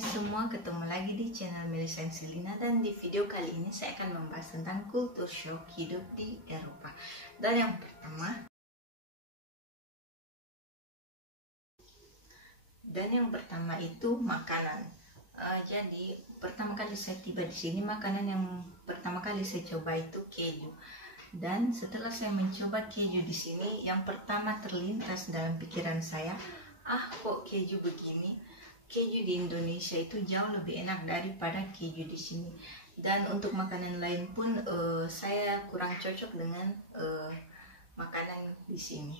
semua, ketemu lagi di channel Melissa Silina, dan di video kali ini saya akan membahas tentang kultur shock hidup di Eropa. Dan yang pertama itu makanan. Jadi pertama kali saya tiba di sini, makanan yang pertama kali saya coba itu keju. Dan setelah saya mencoba keju di sini, yang pertama terlintas dalam pikiran saya, kok keju begini? Keju di Indonesia itu jauh lebih enak daripada keju di sini. Dan untuk makanan lain pun saya kurang cocok dengan makanan di sini.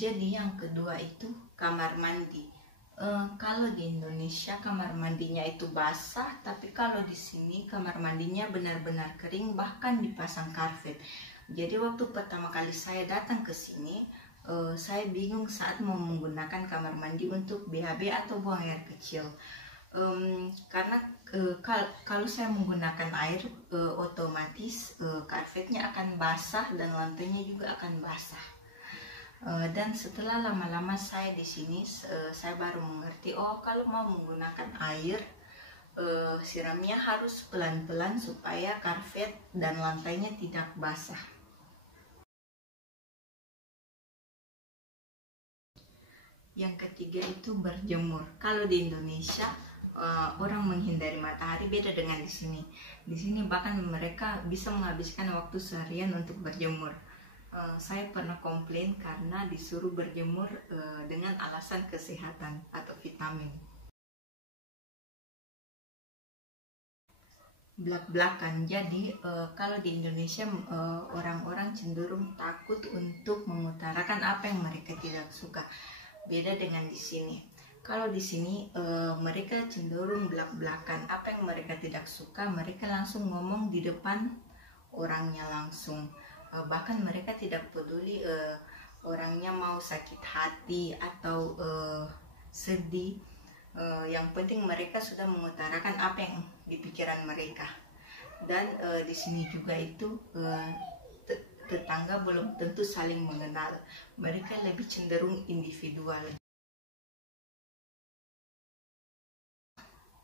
Jadi yang kedua itu kamar mandi. Kalau di Indonesia kamar mandinya itu basah, tapi kalau di sini kamar mandinya benar-benar kering, bahkan dipasang karpet. Jadi waktu pertama kali saya datang ke sini, saya bingung saat mau menggunakan kamar mandi untuk BAB atau buang air kecil. Karena kalau saya menggunakan air, otomatis karpetnya akan basah dan lantainya juga akan basah. Dan setelah lama-lama saya di sini, saya baru mengerti, kalau mau menggunakan air, siramnya harus pelan-pelan supaya karpet dan lantainya tidak basah. Yang ketiga itu berjemur. Kalau di Indonesia orang menghindari matahari, beda dengan di sini. Di sini bahkan mereka bisa menghabiskan waktu seharian untuk berjemur. Saya pernah komplain karena disuruh berjemur dengan alasan kesehatan atau vitamin. Belak-belakan. Jadi kalau di Indonesia orang-orang cenderung takut untuk mengutarakan apa yang mereka tidak suka. Beda dengan di sini. Kalau di sini mereka cenderung belak-belakan. Apa yang mereka tidak suka, mereka langsung ngomong di depan orangnya langsung. Bahkan mereka tidak peduli orangnya mau sakit hati atau sedih. Yang penting mereka sudah mengutarakan apa yang di pikiran mereka. Dan di sini juga itu tetangga belum tentu saling mengenal. Mereka lebih cenderung individual.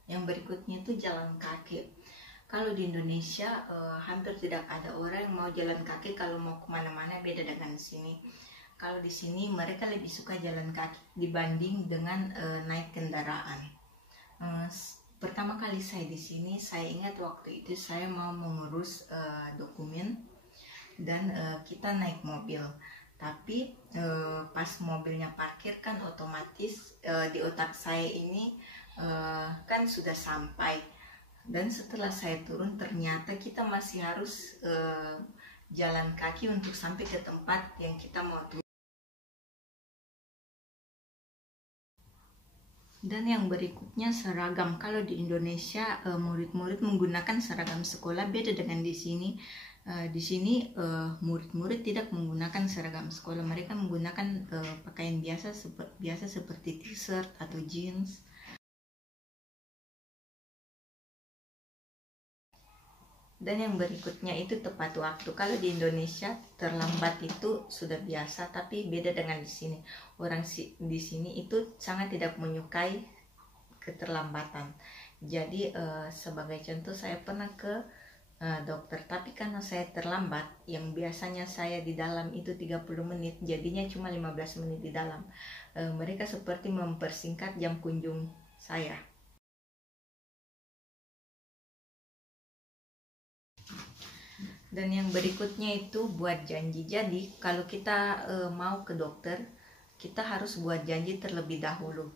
Yang berikutnya itu jalan kaki. Kalau di Indonesia hampir tidak ada orang yang mau jalan kaki kalau mau kemana-mana, beda dengan di sini. Kalau di sini mereka lebih suka jalan kaki dibanding dengan naik kendaraan. Pertama kali saya di sini, saya ingat waktu itu saya mau mengurus dokumen dan kita naik mobil. Tapi pas mobilnya parkir kan otomatis di otak saya ini kan sudah sampai. Dan setelah saya turun, ternyata kita masih harus jalan kaki untuk sampai ke tempat yang kita mau turun. Dan yang berikutnya seragam. Kalau di Indonesia murid-murid menggunakan seragam sekolah, beda dengan di sini. Di sini murid-murid tidak menggunakan seragam sekolah. Mereka menggunakan pakaian biasa seperti t-shirt atau jeans. Dan yang berikutnya itu tepat waktu. Kalau di Indonesia terlambat itu sudah biasa, tapi beda dengan di sini. Orang di sini itu sangat tidak menyukai keterlambatan. Jadi sebagai contoh, saya pernah ke dokter, tapi karena saya terlambat, yang biasanya saya di dalam itu 30 menit, jadinya cuma 15 menit di dalam. Mereka seperti mempersingkat jam kunjung saya. Dan yang berikutnya itu buat janji. Jadi kalau kita mau ke dokter, kita harus buat janji terlebih dahulu.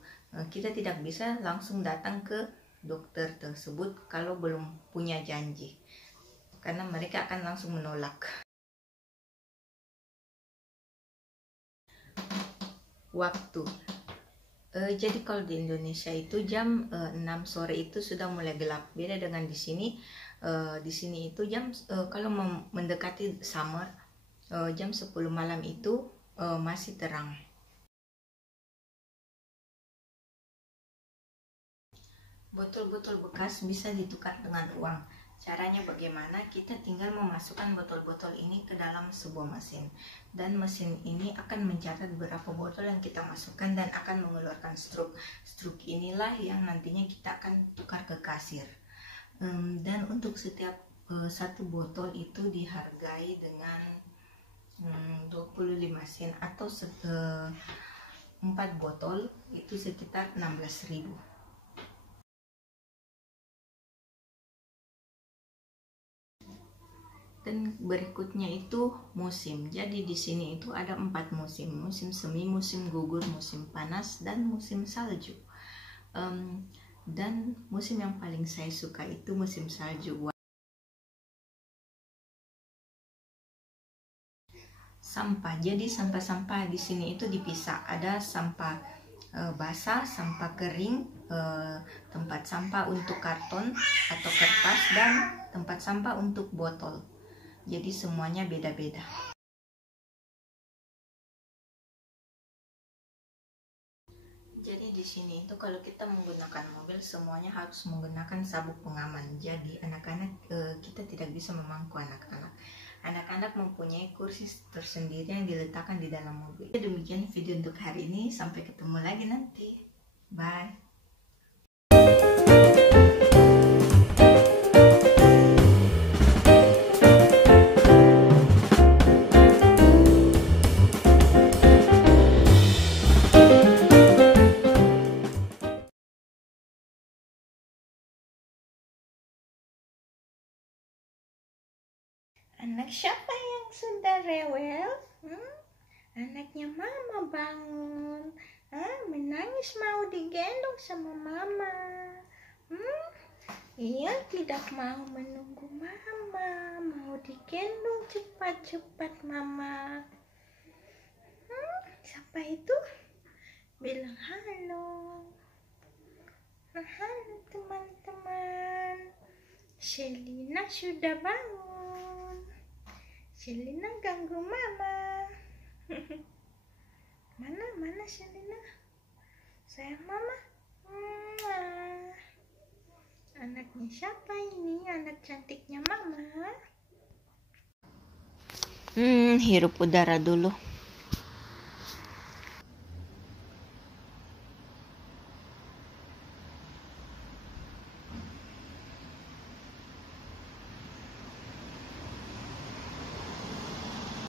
Kita tidak bisa langsung datang ke dokter tersebut kalau belum punya janji, karena mereka akan langsung menolak. Waktu. Jadi kalau di Indonesia itu jam 6 sore itu sudah mulai gelap. Beda dengan di sini. Di sini itu kalau mendekati summer, jam 10 malam itu masih terang. Botol-botol bekas bisa ditukar dengan uang. Caranya bagaimana? Kita tinggal memasukkan botol-botol ini ke dalam sebuah mesin, dan mesin ini akan mencatat berapa botol yang kita masukkan dan akan mengeluarkan struk. Struk inilah yang nantinya kita akan tukar ke kasir. Dan untuk setiap satu botol itu dihargai dengan 25 sen, atau 4 botol itu sekitar 16.000. Dan berikutnya itu musim. Jadi di sini itu ada 4 musim: musim semi, musim gugur, musim panas, dan musim salju. Dan musim yang paling saya suka itu musim salju. Sampah. Jadi sampah-sampah di sini itu dipisah. Ada sampah basah, sampah kering, tempat sampah untuk karton atau kertas, dan tempat sampah untuk botol. Jadi semuanya beda-beda. Jadi di sini itu kalau kita menggunakan mobil, semuanya harus menggunakan sabuk pengaman. Jadi anak-anak, kita tidak bisa memangku anak-anak. Anak-anak mempunyai kursi tersendiri yang diletakkan di dalam mobil. Demikian video untuk hari ini. Sampai ketemu lagi nanti. Bye. Anak siapa yang sudah rewel? Anaknya mama bangun. Menangis mau digendong sama mama. Ia tidak mau menunggu mama, mau digendong cepat-cepat mama. Siapa itu? Bilang halo. Halo teman-teman. Shelina sudah bangun. Shelina ganggu mama. Mana Shelina? Sayang mama. Anaknya siapa ini? Anak cantiknya mama. Hirup udara dulu.